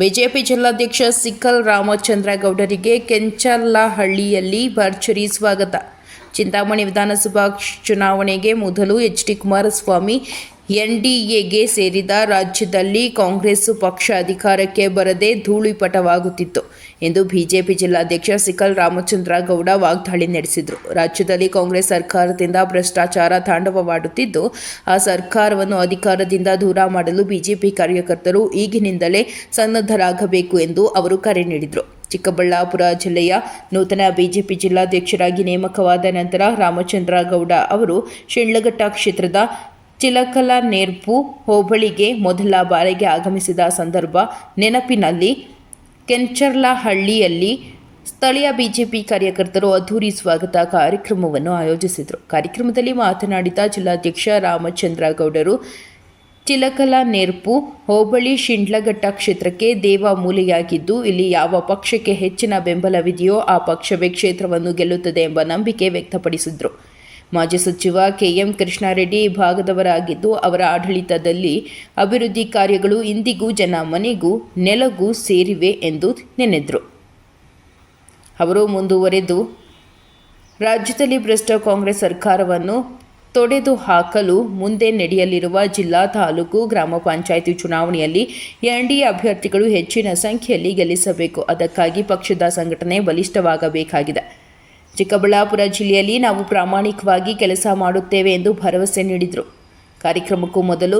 BJP ಜಿಲ್ಲಾಧ್ಯಕ್ಷ sickle ರಾಮಚಂದ್ರಗೌಡರಿಗೆ ಕೆಂಚರ್ಲಹಳ್ಳಿಯಲ್ಲಿ ಭರ್ಜರಿ ಸ್ವಾಗತ. ಚಿಂತಾಮಣಿ ವಿಧಾನಸಭಾ ಚುನಾವಣೆಗೆ ಮೊದಲು ಎಚ್.ಡಿ. ಕುಮಾರಸ್ವಾಮಿ ಎನ್ಡಿಎಗೆ ಸೇರಿದ ರಾಜ್ಯದಲ್ಲಿ ಕಾಂಗ್ರೆಸ್ ಪಕ್ಷ ಅಧಿಕಾರಕ್ಕೆ ಬರದೆ ಧೂಳಿಪಟವಾಗುತ್ತಿತ್ತು ಎಂದು ಬಿಜೆಪಿ ಜಿಲ್ಲಾಧ್ಯಕ್ಷ ಸಿಕ್ಕಲ್ ರಾಮಚಂದ್ರಗೌಡ ವಾಗ್ದಾಳಿ ನಡೆಸಿದರು. ರಾಜ್ಯದಲ್ಲಿ ಕಾಂಗ್ರೆಸ್ ಸರ್ಕಾರದಿಂದ ಭ್ರಷ್ಟಾಚಾರ ತಾಂಡವವಾಡುತ್ತಿದ್ದು, ಆ ಸರ್ಕಾರವನ್ನು ಅಧಿಕಾರದಿಂದ ದೂರ ಮಾಡಲು ಬಿಜೆಪಿ ಕಾರ್ಯಕರ್ತರು ಈಗಿನಿಂದಲೇ ಸನ್ನದ್ಧರಾಗಬೇಕು ಎಂದು ಅವರು ಕರೆ ನೀಡಿದರು. ಚಿಕ್ಕಬಳ್ಳಾಪುರ ಜಿಲ್ಲೆಯ ನೂತನ ಬಿಜೆಪಿ ಜಿಲ್ಲಾಧ್ಯಕ್ಷರಾಗಿ ನೇಮಕವಾದ ನಂತರ ರಾಮಚಂದ್ರಗೌಡ ಅವರು ಶಿಡ್ಲಘಟ್ಟ ಕ್ಷೇತ್ರದ ಚಿಲಕಲನೇರ್ಪು ಹೋಬಳಿಗೆ ಮೊದಲ ಬಾರಿಗೆ ಆಗಮಿಸಿದ ಸಂದರ್ಭ ನೆನಪಿನಲ್ಲಿ ಕೆಂಚರ್ಲಹಳ್ಳಿಯಲ್ಲಿ ಸ್ಥಳೀಯ ಬಿಜೆಪಿ ಕಾರ್ಯಕರ್ತರು ಅದ್ಧೂರಿ ಸ್ವಾಗತ ಕಾರ್ಯಕ್ರಮವನ್ನು ಆಯೋಜಿಸಿದರು. ಕಾರ್ಯಕ್ರಮದಲ್ಲಿ ಮಾತನಾಡಿದ ಜಿಲ್ಲಾಧ್ಯಕ್ಷ ರಾಮಚಂದ್ರಗೌಡರು, ಚಿಲಕಲನೇರ್ಪು ಹೋಬಳಿ ಶಿಡ್ಲಘಟ್ಟ ಕ್ಷೇತ್ರಕ್ಕೆ ದೇವಮೂಲೆಯಾಗಿದ್ದು, ಇಲ್ಲಿ ಯಾವ ಪಕ್ಷಕ್ಕೆ ಹೆಚ್ಚಿನ ಬೆಂಬಲವಿದೆಯೋ ಆ ಪಕ್ಷವೇ ಕ್ಷೇತ್ರವನ್ನು ಗೆಲ್ಲುತ್ತದೆ ಎಂಬ ನಂಬಿಕೆ ವ್ಯಕ್ತಪಡಿಸಿದರು. ಮಾಜಿ ಸಚಿವ ಕೆ.ಎಂ. ಕೃಷ್ಣಾರೆಡ್ಡಿ ಈ ಭಾಗದವರಾಗಿದ್ದು, ಅವರ ಆಡಳಿತದಲ್ಲಿ ಅಭಿವೃದ್ಧಿ ಕಾರ್ಯಗಳು ಇಂದಿಗೂ ಜನ ಮನೆಗೂ ನೆಲಗೂ ಸೇರಿವೆ ಎಂದು ನೆನೆದರು. ಅವರು ಮುಂದುವರೆದು, ರಾಜ್ಯದಲ್ಲಿ ಭ್ರಷ್ಟ ಕಾಂಗ್ರೆಸ್ ಸರ್ಕಾರವನ್ನು ತೊಡೆದು ಹಾಕಲು ಮುಂದೆ ನಡೆಯಲಿರುವ ಜಿಲ್ಲಾ, ತಾಲೂಕು, ಗ್ರಾಮ ಪಂಚಾಯಿತಿ ಚುನಾವಣೆಯಲ್ಲಿ ಎನ್ಡಿಎ ಅಭ್ಯರ್ಥಿಗಳು ಹೆಚ್ಚಿನ ಸಂಖ್ಯೆಯಲ್ಲಿ ಗೆಲ್ಲಿಸಬೇಕು. ಅದಕ್ಕಾಗಿ ಪಕ್ಷದ ಸಂಘಟನೆ ಬಲಿಷ್ಠವಾಗಬೇಕಾಗಿದೆ. ಚಿಕ್ಕಬಳ್ಳಾಪುರ ಜಿಲ್ಲೆಯಲ್ಲಿ ನಾವು ಪ್ರಾಮಾಣಿಕವಾಗಿ ಕೆಲಸ ಮಾಡುತ್ತೇವೆ ಎಂದು ಭರವಸೆ ನೀಡಿದರು. ಕಾರ್ಯಕ್ರಮಕ್ಕೂ ಮೊದಲು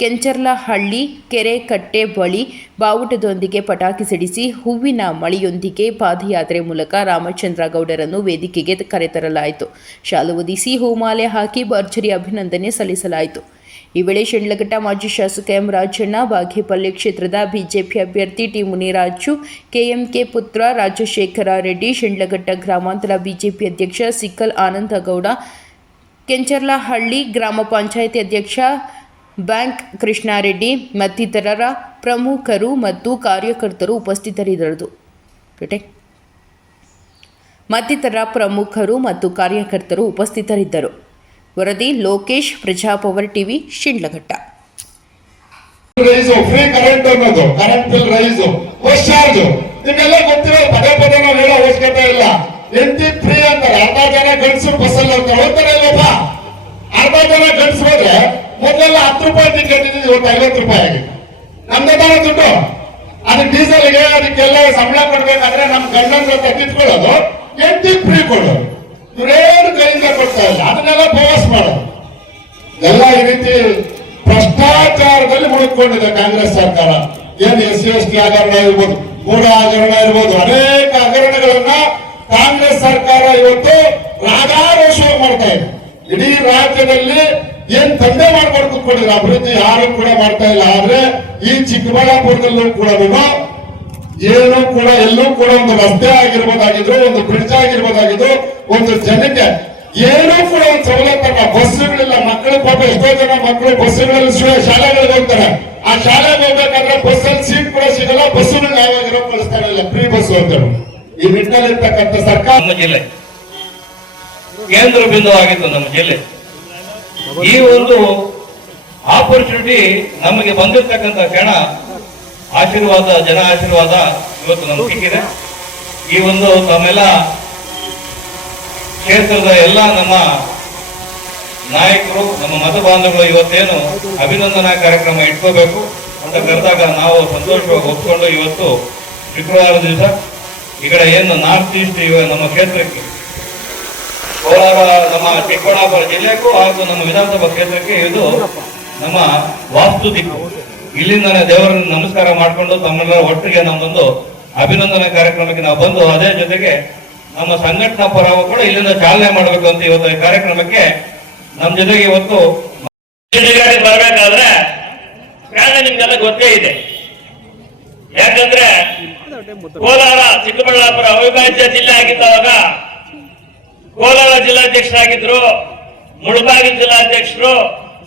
ಕೆಂಚರ್ಲಹಳ್ಳಿ ಕೆರೆ ಕಟ್ಟೆ ಬಳಿ ಬಾವುಟದೊಂದಿಗೆ ಪಟಾಕಿ ಸಿಡಿಸಿ ಹೂವಿನ ಮಳೆಯೊಂದಿಗೆ ಪಾದಯಾತ್ರೆ ಮೂಲಕ ರಾಮಚಂದ್ರಗೌಡರನ್ನು ವೇದಿಕೆಗೆ ಕರೆತರಲಾಯಿತು. ಶಾಲು ಹೊದಿಸಿ ಹೂಮಾಲೆ ಹಾಕಿ ಭರ್ಜರಿ ಅಭಿನಂದನೆ ಸಲ್ಲಿಸಲಾಯಿತು. ಈ ವೇಳೆ ಶಿಡ್ಲಘಟ್ಟ ಮಾಜಿ ಶಾಸಕ ಎಂ. ರಾಜಣ್ಣ, ಬಾಗೇಪಲ್ಲಿ ಕ್ಷೇತ್ರದ ಬಿಜೆಪಿ ಅಭ್ಯರ್ಥಿ ಟಿ. ಮುನಿರಾಜು, ಕೆಎಂಕೆ ಪುತ್ರ ರಾಜಶೇಖರ ರೆಡ್ಡಿ, ಶಿಡ್ಲಘಟ್ಟ ಗ್ರಾಮಾಂತರ ಬಿಜೆಪಿ ಅಧ್ಯಕ್ಷ ಸಿಕ್ಕಲ್ ಆನಂದಗೌಡ, ಕೆಂಚರ್ಲಹಳ್ಳಿ ಗ್ರಾಮ ಪಂಚಾಯಿತಿ ಅಧ್ಯಕ್ಷ ಬ್ಯಾಂಕ್ ಕೃಷ್ಣಾರೆಡ್ಡಿ ಮತ್ತಿತರ ಪ್ರಮುಖರು ಮತ್ತು ಕಾರ್ಯಕರ್ತರು ಉಪಸ್ಥಿತರಿದ್ದರು. ವರದಿ Lokesh, Praja power TV, Shidlaghatta. Free current ಅನ್ನೋದು, current bill rise, bus charge, ನಿಮ್ಮೆಲ್ಲ ಗೊತ್ತಿರೋ ಪದೇ ಪದೇ ನಾವು ಹೇಳೋ ಅವಶ್ಯಕತೆ ಇಲ್ಲ. ಎಂಟಿ ಫ್ರೀ ಅಂತಾರೆ. ಅರ್ಧ ಜನ ಗಂಡಸರು ಬಸ್ಸಲ್ಲಿ ಹೋಗ್ತಾರೆ ಇಲ್ಲಪ್ಪ. ಅರ್ಧ ಜನ ಗಂಡಸರು ಹೋದ್ರೆ ಮೊದಲೆಲ್ಲ 10 ರೂಪಾಯಿ ಟಿಕೆಟ್ ಇದ್ದು, ಇವತ್ತು 50 ರೂಪಾಯಿ ಆಗಿದೆ. ನಮ್ದೇ ತಾನೇ ದುಡ್ಡು. ಅದಕ್ಕೆ ಡೀಸೆಲ್ಗೆ ಅದಕ್ಕೆಲ್ಲ ಸಂಬಳ ಕೊಡ್ಬೇಕಾದ್ರೆ ನಮ್ ಗಂಡನ ಕಿತ್ಕೊಳ್ಳೋದು, ಎಂಟಿ ಫ್ರೀ ಕೊಡೋದು, ಇವರೇನು ಕೈಯಿಂದ ಕೊಡ್ತಾ ಇಲ್ಲ. ಅದನ್ನೆಲ್ಲ ಬೋನಸ್ ಮಾಡೋದು ಎಲ್ಲ ಈ ರೀತಿ ಭ್ರಷ್ಟಾಚಾರದಲ್ಲಿ ಮುಳುಕೊಂಡಿದೆ ಕಾಂಗ್ರೆಸ್ ಸರ್ಕಾರ. ಏನು SC/ST ಹಗರಣ ಇರ್ಬೋದು, ಮೂಢ ಹಗರಣ ಇರ್ಬೋದು, ಅನೇಕ ಹಗರಣಗಳನ್ನ ಕಾಂಗ್ರೆಸ್ ಸರ್ಕಾರ ಇವತ್ತು ರಾಜಾರೋಷ ಮಾಡ್ತಾ ಇದೆ. ಇಡೀ ರಾಜ್ಯದಲ್ಲಿ ಏನ್ ತಂದೆ ಮಾಡ್ಕೊಂಡು ಕೂತ್ಕೊಂಡಿದ್ರು, ಅಭಿವೃದ್ಧಿ ಯಾರು ಕೂಡ ಮಾಡ್ತಾ ಇಲ್ಲ. ಆದ್ರೆ ಈ ಚಿಕ್ಕಬಳ್ಳಾಪುರದಲ್ಲೂ ಕೂಡ ಏನು ಕೂಡ ಎಲ್ಲೂ ಕೂಡ ಒಂದು ರಸ್ತೆ ಆಗಿರ್ಬೋದಾಗಿದ್ರು, ಒಂದು ಬ್ರಿಡ್ಜ್ ಆಗಿರ್ಬೋದಾಗಿದ್ರು, ಒಂದು ಜನಕ್ಕೆ ಏನೂ ಕೂಡ ಒಂದು ಸವಲತ್ತಲ್ಲ. ಬಸ್ಸುಗಳಿಲ್ಲ. ಮಕ್ಕಳು ಪಾಪ ಎಷ್ಟೋ ಜನ ಮಕ್ಕಳು ಬಸ್ಸುಗಳಲ್ಲಿ ಶಾಲೆಗಳಿಗೆ ಹೋಗ್ತಾರೆ. ಆ ಶಾಲೆಗೆ ಹೋಗ್ಬೇಕಾದ್ರೆ ಬಸ್ಸಲ್ಲಿ ಸೀಟ್ ಕೂಡ ಸಿಗಲ್ಲ. ಬಸ್ಸುಗಳನ್ನ ಯಾವಾಗಿರೋ ಕಳಿಸ್ತಾರೆ ಇಲ್ಲ, ಫ್ರೀ ಬಸ್ ಅಂತ. ಈ ನಿಟ್ಟಿನಲ್ಲಿ ಇರ್ತಕ್ಕಂಥ ಸರ್ಕಾರ ನಮ್ಮ ಜಿಲ್ಲೆ ಕೇಂದ್ರ ಬಿಂದು ಆಗಿತ್ತು. ನಮ್ಮ ಜಿಲ್ಲೆ ಈ ಒಂದು ಆಪರ್ಚುನಿಟಿ ನಮಗೆ ಬಂದಿರತಕ್ಕಂಥ ಕ್ಷಣ ಆಶೀರ್ವಾದ, ಜನ ಆಶೀರ್ವಾದ ಇವತ್ತು ನಮ್ಗೆ ಸಿಕ್ಕಿದೆ. ಈ ಒಂದು ತಮ್ಮೆಲ್ಲ ಕ್ಷೇತ್ರದ ಎಲ್ಲ ನಮ್ಮ ನಾಯಕರು, ನಮ್ಮ ಮತ ಬಾಂಧವರು ಇವತ್ತೇನು ಅಭಿನಂದನಾ ಕಾರ್ಯಕ್ರಮ ಇಟ್ಕೋಬೇಕು ಅಂತ ಕರೆದಾಗ ನಾವು ಸಂತೋಷವಾಗಿ ಒಪ್ಕೊಂಡು ಇವತ್ತು ಶುಕ್ರವಾರ ದಿವಸ ಈ ಕಡೆ ಏನು ನಾರ್ತ್ ಈಸ್ಟ್ ನಮ್ಮ ಕ್ಷೇತ್ರಕ್ಕೆ, ಕೋಲಾರ ನಮ್ಮ ಚಿಕ್ಕಬಳ್ಳಾಪುರ ಜಿಲ್ಲೆಗೂ ಹಾಗೂ ನಮ್ಮ ವಿಧಾನಸಭಾ ಕ್ಷೇತ್ರಕ್ಕೆ ಇದು ನಮ್ಮ ವಾಸ್ತು ದಿಕ್ಕು. ಇಲ್ಲಿಂದನೇ ದೇವರನ್ನು ನಮಸ್ಕಾರ ಮಾಡಿಕೊಂಡು ತಮ್ಮೆಲ್ಲರ ಒಟ್ಟಿಗೆ ನಮ್ಮೊಂದು ಅಭಿನಂದನಾ ಕಾರ್ಯಕ್ರಮಕ್ಕೆ ನಾವು ಬಂದು, ಅದೇ ಜೊತೆಗೆ ನಮ್ಮ ಸಂಘಟನಾ ಪರವು ಕೂಡ ಇಲ್ಲಿಂದ ಚಾಲನೆ ಮಾಡಬೇಕು ಅಂತ ಇವತ್ತು ಈ ಕಾರ್ಯಕ್ರಮಕ್ಕೆ ನಮ್ಮ ಜೊತೆಗೆ ಇವತ್ತು ಬರಬೇಕಾದ್ರೆ ಕಾರಣ ನಿಮ್ಗೆಲ್ಲ ಗೊತ್ತೇ ಇದೆ. ಯಾಕಂದ್ರೆ ಕೋಲಾರ ಚಿಕ್ಕಬಳ್ಳಾಪುರ ಅವಿಭಾಜ್ಯ ಜಿಲ್ಲೆ ಆಗಿದ್ದವಾಗ ಕೋಲಾರ ಜಿಲ್ಲಾಧ್ಯಕ್ಷರಾಗಿದ್ರು, ಮುಳಬಾಗಿಲು ಜಿಲ್ಲಾಧ್ಯಕ್ಷರು,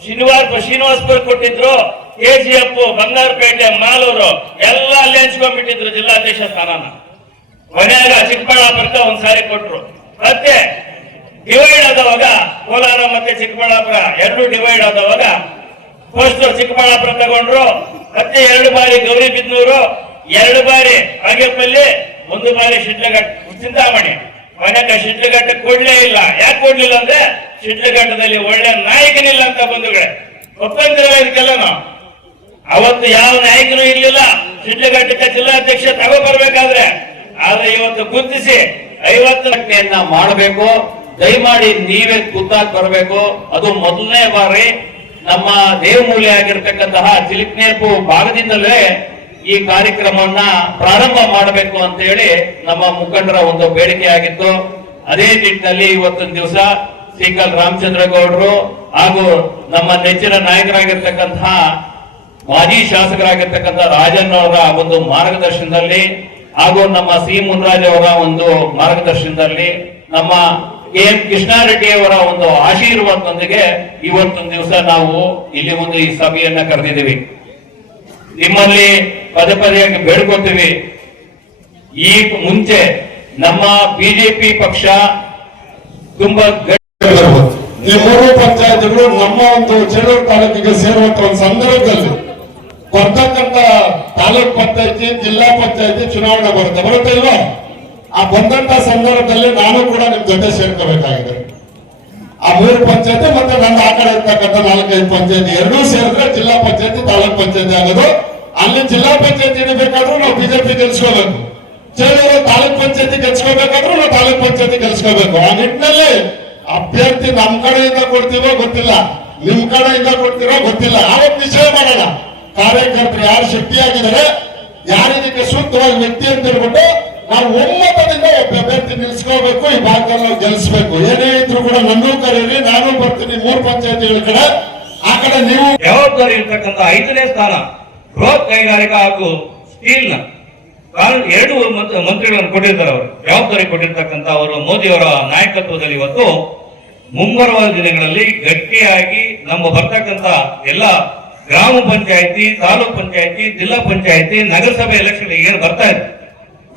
ಶ್ರೀನಿವಾಸಪುರ ಕೊಟ್ಟಿದ್ರು, KGF, ಬಂಗಾರಪೇಟೆ, ಮಾಲೂರು ಎಲ್ಲ ಅಲ್ಲಿ ಹಂಚ್ಕೊಂಡ್ಬಿಟ್ಟಿದ್ರು ಜಿಲ್ಲಾಧ್ಯಕ್ಷ ಸ್ಥಾನನ. ಕೊನೆಯಾಗ ಚಿಕ್ಕಬಳ್ಳಾಪುರಕ್ಕೆ ಒಂದ್ಸಾರಿ ಕೊಟ್ರು. ಮತ್ತೆ ಡಿವೈಡ್ ಆದವಾಗ ಕೋಲಾರ ಮತ್ತೆ ಚಿಕ್ಕಬಳ್ಳಾಪುರ ಎರಡು ಡಿವೈಡ್ ಆದವಾಗ ಫಸ್ಟ್ ಚಿಕ್ಕಬಳ್ಳಾಪುರ ತಗೊಂಡ್ರು, ಮತ್ತೆ 2 ಬಾರಿ ಗೌರಿಬಿದನೂರು, 2 ಬಾರಿ ಬಾಗೇಪಲ್ಲಿ, 1 ಬಾರಿ ಶಿಡ್ಲಘಟ್ಟ ಚಿಂತಾಮಣಿ. ಮನೆಗೆ ಶಿಡ್ಲಘಟ್ಟ ಕೊಡ್ಲೇ ಇಲ್ಲ. ಯಾಕೆ ಕೊಡ್ಲಿಲ್ಲ ಅಂದ್ರೆ ಶಿಡ್ಲಘಟ್ಟದಲ್ಲಿ ಒಳ್ಳೆ ನಾಯಕನಿಲ್ಲ ಅಂತ ಬಂಧುಗಳೇ. ಒಪ್ಪಂದಿರಲ್ಲ ಇದಕ್ಕೆಲ್ಲನು. ಅವತ್ತು ಯಾವ ನಾಯಕನೂ ಇರ್ಲಿಲ್ಲ ಶಿಡ್ಲಘಟ್ಟಕ್ಕೆ ಜಿಲ್ಲಾಧ್ಯಕ್ಷ ತಗೋಬರ್ಬೇಕಾದ್ರೆ. ಆದ್ರೆ ಇವತ್ತು ಗುರುತಿಸಿ 50 ಮಾಡಬೇಕು. ದಯಮಾಡಿ ನೀವೇ ಖುದ್ದಾಗಿ ಬರಬೇಕು. ಅದು ಮೊದಲನೇ ಬಾರಿ ನಮ್ಮ ದೇವಮೂಲೆ ಆಗಿರ್ತಕ್ಕಂತಹ ಚಿಲಿಕ್ನೇಪು ಭಾಗದಿಂದಲೇ ಈ ಕಾರ್ಯಕ್ರಮವನ್ನ ಪ್ರಾರಂಭ ಮಾಡಬೇಕು ಅಂತ ಹೇಳಿ ನಮ್ಮ ಮುಖಂಡರ ಒಂದು ಬೇಡಿಕೆ ಆಗಿತ್ತು. ಅದೇ ನಿಟ್ಟಿನಲ್ಲಿ ಇವತ್ತಿನ ದಿವಸ ಸಿಕಲ್ ರಾಮಚಂದ್ರ ಗೌಡರು ಹಾಗೂ ನಮ್ಮ ನೆಚ್ಚಿನ ನಾಯಕರಾಗಿರ್ತಕ್ಕಂತಹ ಮಾಜಿ ಶಾಸಕರಾಗಿರ್ತಕ್ಕಂಥ ರಾಜನ್ ಅವರ ಒಂದು ಮಾರ್ಗದರ್ಶನದಲ್ಲಿ ಹಾಗೂ ನಮ್ಮ ಸಿ ಮುನ್ರಾಜ್ ಅವರ ಒಂದು ಮಾರ್ಗದರ್ಶನದಲ್ಲಿ ನಮ್ಮ KM ಕೃಷ್ಣಾರೆಡ್ಡಿ ಅವರ ಒಂದು ಆಶೀರ್ವಾದದೊಂದಿಗೆ ಇವತ್ತೊಂದು ದಿವಸ ನಾವು ಇಲ್ಲಿ ಒಂದು ಈ ಸಭೆಯನ್ನ ಕರೆದಿದ್ದೀವಿ. ನಿಮ್ಮಲ್ಲಿ ಪದೇ ಪದೇ ಬೇಡ್ಕೊತೀವಿ, ಈ ಮುಂಚೆ ನಮ್ಮ ಬಿಜೆಪಿ ಪಕ್ಷ ತುಂಬಾ ಈ 3 ಪಂಚಾಯತ್ಗಳು ನಮ್ಮ ಒಂದು ಚೇಳೂರು ತಾಲೂಕಿಗೆ ಸೇರುವಂತ ಒಂದು ಸಂದರ್ಭದಲ್ಲಿ ಬರ್ತಕ್ಕಂತ ತಾಲೂಕ್ ಪಂಚಾಯತಿ, ಜಿಲ್ಲಾ ಪಂಚಾಯತಿ ಚುನಾವಣೆ ಬರುತ್ತೆ ಇಲ್ವಾ? ಆ ಬಂದಂತ ಸಂದರ್ಭದಲ್ಲಿ ನಾನು ಕೂಡ ನಿಮ್ ಜೊತೆ ಸೇರ್ಕೋಬೇಕಾಗಿದೆ. ಆ 3 ಪಂಚಾಯತಿ ಮತ್ತೆ ನನ್ನ ಆ ಕಡೆ ಇರ್ತಕ್ಕಂಥ 4-5 ಪಂಚಾಯತಿ ಎರಡೂ ಸೇರಿದ್ರೆ ಜಿಲ್ಲಾ ಪಂಚಾಯತಿ ತಾಲೂಕ್ ಪಂಚಾಯತಿ ಆಗೋದು. ಅಲ್ಲಿ ಜಿಲ್ಲಾ ಪಂಚಾಯತಿ ಬೇಕಾದ್ರೂ ನಾವು ಬಿಜೆಪಿ ಗೆಲ್ಸ್ಕೋಬೇಕು, ಚೇಳೂರು ತಾಲೂಕ್ ಪಂಚಾಯತಿ ಗೆಲ್ಸ್ಕೋಬೇಕಾದ್ರೂ ನಾವು ತಾಲೂಕ್ ಪಂಚಾಯತಿ ಗೆಲ್ಸ್ಕೋಬೇಕು. ಆ ನಿಟ್ಟಿನಲ್ಲಿ ಅಭ್ಯರ್ಥಿ ನಮ್ ಕಡೆಯಿಂದ ಕೊಡ್ತೀವೋ ಗೊತ್ತಿಲ್ಲ, ನಿಮ್ ಕಡೆಯಿಂದ ಕೊಡ್ತೀರೋ ಗೊತ್ತಿಲ್ಲ. ಅವತ್ತು ನಿಶ್ಚಯ ಮಾಡೋಣ. ಕಾರ್ಯಕರ್ತರು ಯಾರು ಶಕ್ತಿಯಾಗಿದ್ದಾರೆ, ಯಾರಿದಕ್ಕೆ ಸೂಕ್ತವಾದ ವ್ಯಕ್ತಿ ಅಂತ ಹೇಳ್ಬಿಟ್ಟು ನಾವು ಒಮ್ಮತದಿಂದ ಒಬ್ಬ ಅಭ್ಯರ್ಥಿ ನಿಲ್ಸ್ಕೋಬೇಕು. ಈ ಭಾಗದಲ್ಲಿ ನಾವು ಗೆಲ್ಲಿಸಬೇಕು. ಏನೇ ಇದ್ರು ಕೂಡ ನನ್ನೂ ಕರೀರಿ, ನಾನು ಬರ್ತೀನಿ 3 ಪಂಚಾಯತಿಗಳ ಕಡೆ. ಆ ಕಡೆ ನೀವು ಜವಾಬ್ದಾರಿ ಇರ್ತಕ್ಕಂಥ 5ನೇ ಸ್ಥಾನ ಬೃಹತ್ ಕೈಗಾರಿಕಾ ಹಾಗೂ ಸ್ಟೀಲ್ ನ 2 ಮಂತ್ರಿಗಳನ್ನು ಕೊಟ್ಟಿರ್ತಾರೆ. ಅವರು ಜವಾಬ್ದಾರಿ ಕೊಟ್ಟಿರ್ತಕ್ಕಂಥ ಅವರು ಮೋದಿ ಅವರ ನಾಯಕತ್ವದಲ್ಲಿ ಇವತ್ತು ಮುಂಬರುವ ದಿನಗಳಲ್ಲಿ ಗಟ್ಟಿಯಾಗಿ ನಮ್ಮ ಬರ್ತಕ್ಕಂಥ ಎಲ್ಲ ಗ್ರಾಮ ಪಂಚಾಯತಿ, ತಾಲೂಕ್ ಪಂಚಾಯತಿ, ಜಿಲ್ಲಾ ಪಂಚಾಯತಿ, ನಗರಸಭೆ ಎಲೆಕ್ಷನ್ ಏನು ಬರ್ತಾ ಇದೆ,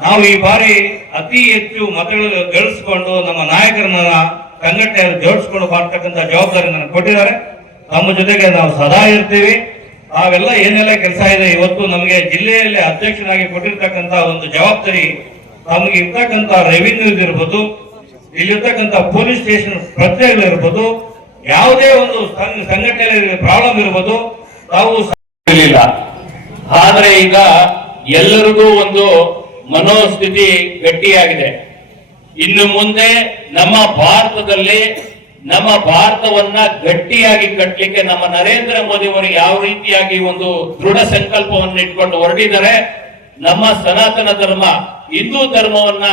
ನಾವು ಈ ಬಾರಿ ಅತಿ ಹೆಚ್ಚು ಮತಗಳು ಗಳಿಸಿಕೊಂಡು ನಮ್ಮ ನಾಯಕರನ್ನ ಸಂಘಟನೆ ಜೋಡಿಸಿಕೊಂಡು ಮಾಡ್ತಕ್ಕಂಥ ಜವಾಬ್ದಾರಿ ನನಗೆ ಕೊಟ್ಟಿದ್ದಾರೆ. ನಮ್ಮ ಜೊತೆಗೆ ನಾವು ಸದಾ ಇರ್ತೀವಿ. ನಾವೆಲ್ಲ ಏನೆಲ್ಲ ಕೆಲಸ ಇದೆ, ಇವತ್ತು ನಮಗೆ ಜಿಲ್ಲೆಯಲ್ಲಿ ಅಧ್ಯಕ್ಷನಾಗಿ ಕೊಟ್ಟಿರ್ತಕ್ಕಂಥ ಒಂದು ಜವಾಬ್ದಾರಿ, ನಮಗೆ ಇರ್ತಕ್ಕಂಥ ರೆವಿನ್ಯೂ ಇರ್ಬೋದು, ಇಲ್ಲಿರ್ತಕ್ಕಂಥ ಪೊಲೀಸ್ ಸ್ಟೇಷನ್ ಪ್ರತ್ಯೇಕಗಳಿರ್ಬೋದು, ಯಾವುದೇ ಒಂದು ಸಂಘಟನೆಯಲ್ಲಿ ಪ್ರಾಬ್ಲಮ್ ಇರ್ಬೋದು, ತಾವು ಇರಲಿಲ್ಲ. ಆದ್ರೆ ಈಗ ಎಲ್ಲರಿಗೂ ಒಂದು ಮನೋಸ್ಥಿತಿ ಗಟ್ಟಿಯಾಗಿದೆ. ಇನ್ನು ಮುಂದೆ ನಮ್ಮ ಭಾರತದಲ್ಲಿ ನಮ್ಮ ಭಾರತವನ್ನ ಗಟ್ಟಿಯಾಗಿ ಕಟ್ಟಲಿಕ್ಕೆ ನಮ್ಮ ನರೇಂದ್ರ ಮೋದಿ ಅವರು ಯಾವ ರೀತಿಯಾಗಿ ಒಂದು ದೃಢ ಸಂಕಲ್ಪವನ್ನು ಇಟ್ಕೊಂಡು ಹೊರಟಿದ್ದಾರೆ. ನಮ್ಮ ಸನಾತನ ಧರ್ಮ, ಹಿಂದೂ ಧರ್ಮವನ್ನ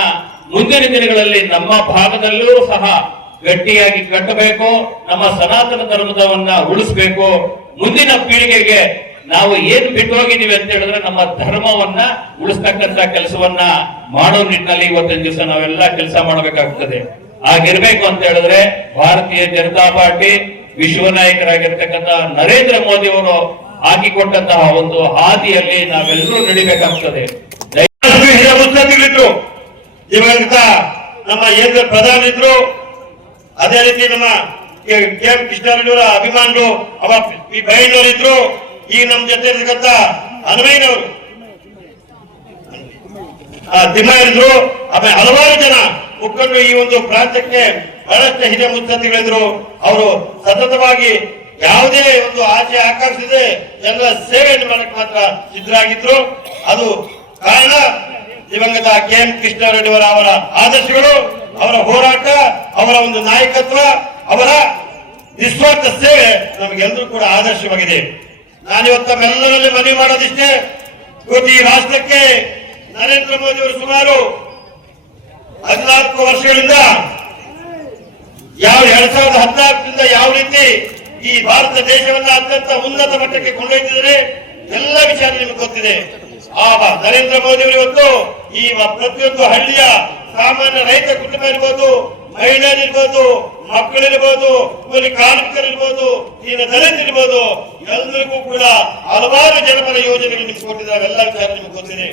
ಮುಂದಿನ ದಿನಗಳಲ್ಲಿ ನಮ್ಮ ಭಾಗದಲ್ಲೂ ಸಹ ಗಟ್ಟಿಯಾಗಿ ಕಟ್ಟಬೇಕು. ನಮ್ಮ ಸನಾತನ ಧರ್ಮದವನ್ನ ಉಳಿಸಬೇಕು. ಮುಂದಿನ ಪೀಳಿಗೆಗೆ ನಾವು ಏನ್ ಬಿಟ್ಟು ಹೋಗಿದೀವಿ ಅಂತ ಹೇಳಿದ್ರೆ ನಮ್ಮ ಧರ್ಮವನ್ನ ಉಳಿಸ್ತಕ್ಕಂತ ಕೆಲಸವನ್ನ ಮಾಡೋ ನಿಟ್ಟಿನಲ್ಲಿ ಇವತ್ತಿನ ದಿವಸ ನಾವೆಲ್ಲ ಕೆಲಸ ಮಾಡಬೇಕಾಗ್ತದೆ. ಆಗಿರ್ಬೇಕು ಅಂತ ಹೇಳಿದ್ರೆ ಭಾರತೀಯ ಜನತಾ ಪಾರ್ಟಿ ವಿಶ್ವ ನಾಯಕರಾಗಿರ್ತಕ್ಕಂಥ ನರೇಂದ್ರ ಮೋದಿ ಅವರು ಹಾಕಿಕೊಟ್ಟಂತಹ ಒಂದು ಹಾದಿಯಲ್ಲಿ ನಾವೆಲ್ಲರೂ ನಡಿಬೇಕಾಗ್ತದೆ. ಇವಾಗ ನಮ್ಮ ಕೇಂದ್ರ ಪ್ರಧಾನಿ ಇದ್ರು, ಅದೇ ರೀತಿ ನಮ್ಮ KM ಕೃಷ್ಣಾರೆಡ್ಡಿ ಅವರ ಅಭಿಮಾನರು ಅವರ ಈ ಬೈನವರು ಇದ್ರು. ಈಗ ನಮ್ಮ ಜೊತೆ ಇರ್ತಕ್ಕಂಥ ಹನುಮಯ್ಯನವರು, ತಿಮ್ಮಯ್ಯರು, ಆಮೇಲೆ ಹಲವಾರು ಜನ ಮುಖಂಡರು ಈ ಒಂದು ಪ್ರಾಂತ್ಯಕ್ಕೆ ಬಹಳಷ್ಟು ಹಿರಿಯ ಮುತ್ಸದ್ದಿಗಳಿದ್ರು. ಅವರು ಸತತವಾಗಿ ಯಾವುದೇ ಒಂದು ಆಸೆ ಆಕಾಂಕ್ಷಿಸದೆ ಜನರ ಸೇವೆಯನ್ನು ಮಾಡಕ್ಕೆ ಮಾತ್ರ ಸಿದ್ಧರಾಗಿದ್ರು. ಅದು ಕಾರಣ ದಿವಂಗತ KM ಕೃಷ್ಣಾರೆಡ್ಡಿ ಅವರ ಆದರ್ಶಗಳು, ಅವರ ಹೋರಾಟ, ಅವರ ಒಂದು ನಾಯಕತ್ವ, ಅವರ ನಿಸ್ವಾರ್ಥ ಸೇವೆ ನಮಗೆಲ್ಲರೂ ಕೂಡ ಆದರ್ಶವಾಗಿದೆ. ನಾನಿವತ್ತು ತಮ್ಮೆಲ್ಲರಲ್ಲಿ ಮನವಿ ಮಾಡೋದಿಷ್ಟೇ, ಇವತ್ತು ಈ ರಾಷ್ಟ್ರಕ್ಕೆ ನರೇಂದ್ರ ಮೋದಿ ಅವರು ಸುಮಾರು 14 ವರ್ಷಗಳಿಂದ 2014ರಿಂದ ಯಾವ ರೀತಿ ಈ ಭಾರತ ದೇಶವನ್ನ ಅತ್ಯಂತ ಉನ್ನತ ಮಟ್ಟಕ್ಕೆ ಕೊಂಡೊಯ್ತಿದ್ದಾರೆ ಎಲ್ಲ ವಿಚಾರ ನಿಮಗೆ ಗೊತ್ತಿದೆ. ಆ ನರೇಂದ್ರ ಮೋದಿ ಅವರು ಇವತ್ತು ಈ ಪ್ರತಿಯೊಂದು ಹಳ್ಳಿಯ ಸಾಮಾನ್ಯ ರೈತ ಕುಟುಂಬ ಇರ್ಬೋದು, ಮಹಿಳೆಯರಿರ್ಬೋದು, ಮಕ್ಕಳಿರ್ಬೋದು, ಕೂಲಿ ಕಾರ್ಮಿಕರಿರ್ಬೋದು, ಈಗ ದಲಿತರಿರ್ಬೋದು, ಎಲ್ಲರಿಗೂ ಕೂಡ ಹಲವಾರು ಜನಪರ ಯೋಜನೆಗಳು ನಿಮ್ಗೆ ಕೊಟ್ಟಿದ್ದಾರೆ. ಎಲ್ಲ ವಿಚಾರ ನಿಮ್ಗೆ ಗೊತ್ತಿದೆ.